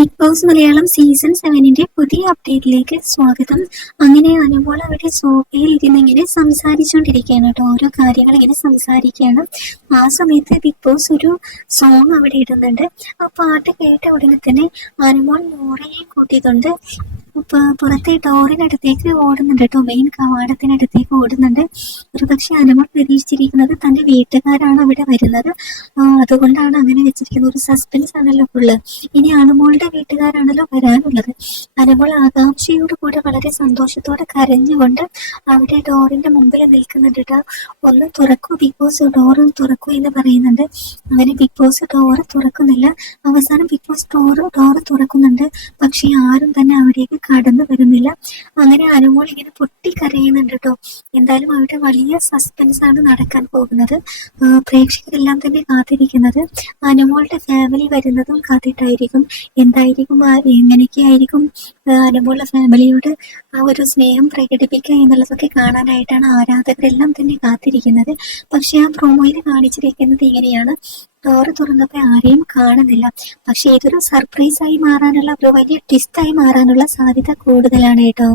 Big Boss Malayalam season സെവനിന്റെ പുതിയ അപ്ഡേറ്റിലേക്ക് സ്വാഗതം. അങ്ങനെ അനുമോൾ അവിടെ സോഫയിൽ ഇരുന്ന് ഇങ്ങനെ സംസാരിച്ചുകൊണ്ടിരിക്കുകയാണ് കേട്ടോ. ഓരോ കാര്യങ്ങൾ ഇങ്ങനെ സംസാരിക്കുകയാണ്. ആ സമയത്ത് ബിഗ് ബോസ് ഒരു സോങ് അവിടെ ഇടുന്നുണ്ട്. ആ പാട്ട് കേട്ട ഉടനെ തന്നെ അനുമോൾ നോറയെ കൂട്ടിക്കൊണ്ട് പുറത്തെ ഡോറിനടുത്തേക്ക് ഓടുന്നുണ്ട് കേട്ടോ. മെയിൻ കവാടത്തിനടുത്തേക്ക് ഓടുന്നുണ്ട്. ഒരു പക്ഷെ അനുമ പ്രതീക്ഷിച്ചിരിക്കുന്നത് തന്റെ വീട്ടുകാരാണ് അവിടെ വരുന്നത്. അതുകൊണ്ടാണ് അങ്ങനെ വെച്ചിരിക്കുന്നത്. ഒരു സസ്പെൻസ് ആണല്ലോ ഫുള്ള് ഇനി അനുമോളുടെ വീട്ടുകാരാണല്ലോ വരാനുള്ളത്. അനുമോൾ ആകാംക്ഷയോട് കൂടെ വളരെ സന്തോഷത്തോടെ കരഞ്ഞുകൊണ്ട് അവിടെ ഡോറിന്റെ മുമ്പിൽ നിൽക്കുന്നുണ്ട് കേട്ടോ. ഒന്ന് തുറക്കൂ ബിഗ് ബോസ് ഡോറ് തുറക്കൂ എന്ന് പറയുന്നുണ്ട്. അങ്ങനെ ബിഗ് ബോസ് ഡോറ് തുറക്കുന്നില്ല. അവസാനം ബിഗ് ബോസ് ഡോറ് ഡോറ് തുറക്കുന്നുണ്ട് പക്ഷെ ആരും തന്നെ അവിടേക്ക് കടന്നു വരുന്നില്ല. അങ്ങനെ അനുമോൾ ഇങ്ങനെ പൊട്ടിക്കരയുന്നുണ്ട് കേട്ടോ. എന്തായാലും അവിടെ വലിയ സസ്പെൻസ് ആണ് നടക്കാൻ പോകുന്നത്. പ്രേക്ഷകരെല്ലാം തന്നെ കാത്തിരിക്കുന്നത്. അനുമോളുടെ ഫാമിലി വരുന്നതും കാത്തിട്ടായിരിക്കും. എന്തായിരിക്കും എങ്ങനെയൊക്കെ ആയിരിക്കും അനുമോളുടെ ഫാമിലിയോട് ആ ഒരു സ്നേഹം പ്രകടിപ്പിക്കുക എന്നുള്ളതൊക്കെ കാണാനായിട്ടാണ് ആരാധകരെല്ലാം തന്നെ കാത്തിരിക്കുന്നത്. പക്ഷെ ആ പ്രൊമോയിൽ കാണിച്ചിരിക്കുന്നത് ഇങ്ങനെയാണ്. ഡോറ് തുറന്നപ്പോൾ ആരെയും കാണുന്നില്ല. പക്ഷെ ഇതൊരു സർപ്രൈസ് ആയി മാറാനുള്ള ഒരു വലിയ ട്വിസ്റ്റ് ആയി മാറാനുള്ള സാധ്യത കൂടുതലാണ് കേട്ടോ.